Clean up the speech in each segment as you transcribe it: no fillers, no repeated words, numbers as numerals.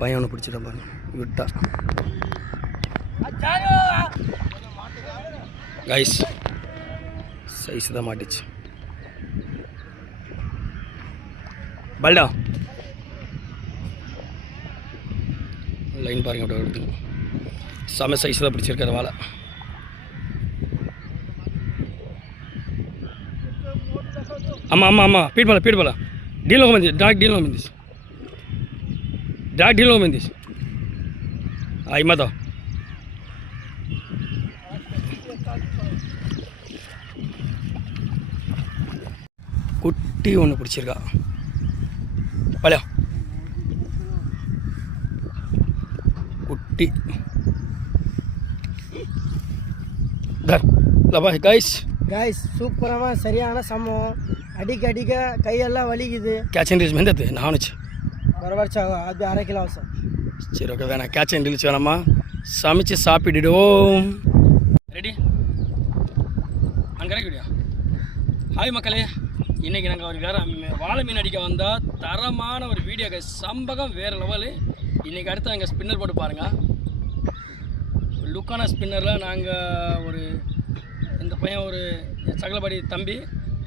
பையன் ஒன்று பிடிச்சிதான் பாருங்க விட்டா கைஸ் சைஸ் தான் மாட்டிச்சு பல்டா லைன் பாருங்க அப்படியே வருது செம சைஸ் தான் பிடிச்சிருக்காரு வாழை ஆமாம் ஆமாம் ஆமாம் பீட் பாலா டீல் வந்து டாக் டீல் வந்துச்சு டாக் டீல் வந்துச்சு ஐமாதா குட்டி ஒன்று பிடிச்சிருக்கா பழையா குட்டி கைஸ் சூப்பராக சரியான சமம் அடிக்க கையெல்லாம் வலிக்குது கேட்ச் அண்ட் ரீல்ஸ் மெந்தது நானுச்சு வரவழைச்சா அது 1/2 கிலோ சார் சரி ஓகே வேணாம் கேட்ச் அண்ட் ரீல்ஸ் வேணாமா சமைச்சு சாப்பிடுவோம் ரெடி அங்கே கிடைக்கடியா ஹாய் மக்களே இன்றைக்கி நாங்கள் ஒரு வேறு வாழை மீன் அடிக்க வந்தால் தரமான ஒரு வீடியோ சம்பகம் வேறு லெவலு இன்றைக்கி அடுத்து நாங்கள் ஸ்பின்னர் போட்டு பாருங்கள் லுக்கான ஸ்பின்னரில் நாங்கள் ஒரு இந்த பையன் ஒரு சகலபடி தம்பி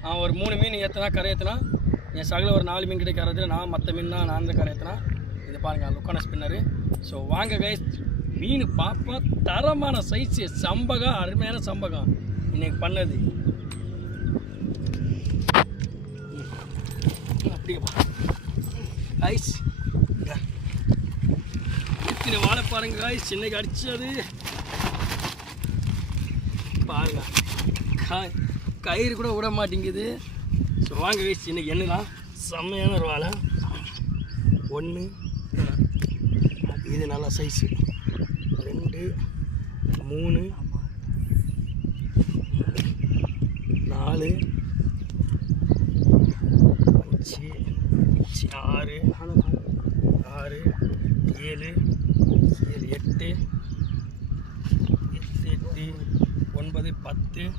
அவன் ஒரு 3 மீன் ஏற்றினா கரை ஏற்றினா என் சகல ஒரு 4 மீன் கிட்டே கரை ஏற்றினா நான் மற்ற மீன்னா நான் தான் கரை ஏற்றினா இது பாருங்கள் லுக்கான ஸ்பின்னரு ஸோ வாங்க கைஸ் மீன் பாப்பா தரமான சைஸு சம்பகம் அருமையான சம்பகம் இன்றைக்கி பண்ணது அப்படிங்கப்பா ஐஸ் இத்தனை வாழை பாருங்க காய்ஸ் இன்னைக்கு அடிச்சது பாருங்க கயிறு கூட விட மாட்டேங்குது ஸோ வாங்க காய்ஸ் இன்னைக்கு என்னதான் செம்மையான ஒரு வாழை 1 இது நல்லா சைஸு 2 3 4 5 6 7 7 8 9 10